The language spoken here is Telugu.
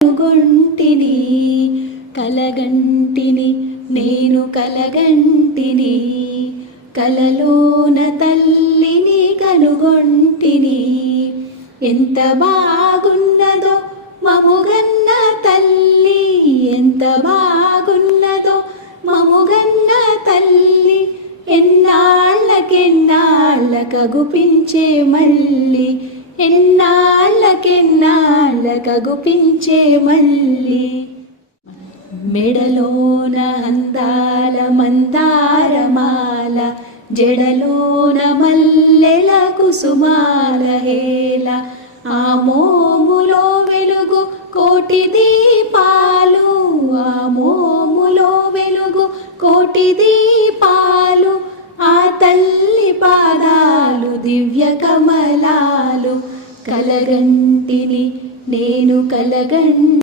కనుగొంటిని కలగంటిని నేను కలగంటిని కలలోన తల్లిని కనుగొంటిని ఎంత బాగున్నదో మముగన్న తల్లి ఎంత బాగున్నదో మముగన్న తల్లి ఎన్నాళ్ళకెన్నాళ్ళకగుపించే మళ్ళీ ఎన్నాళ్ళకెన్నాళ్ళకగుపించే మళ్ళీ మెడలోన అందాల మందారమాల జడలోన మల్లెల కుసుమాల హేల ఆ మోములో వెలుగు కోటి దీపాలు ఆ మోములో వెలుగు కోటి దీపాలు ఆ తల్లి పాదాలు దివ్య కమలాలు కలగంటిని నేను కలగంటిని